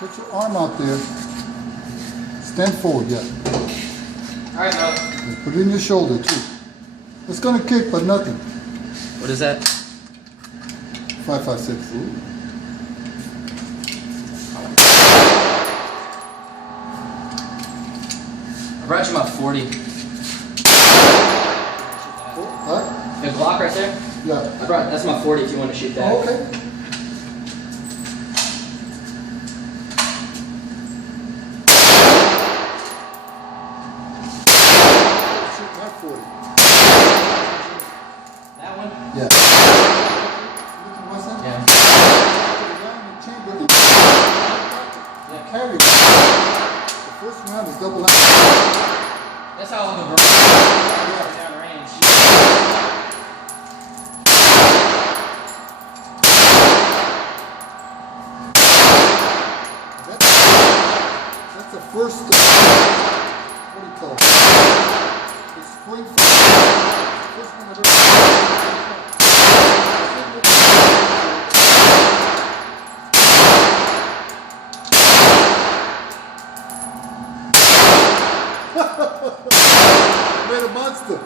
Put your arm out there. Stand forward, yeah. Alright, bro. Put it in your shoulder, too. It's gonna kick, but nothing. What is that? 5.56. I brought you my 40. What? The Glock right there? Yeah. That's my 40 if you want to shoot that. Oh, okay. Shoot my 40. That one? Yeah. Look at what's that? Yeah. Carry. The first round is double out. That's how the bird down range. That's the first, what do you call it? The spring first one I've ever I made a monster.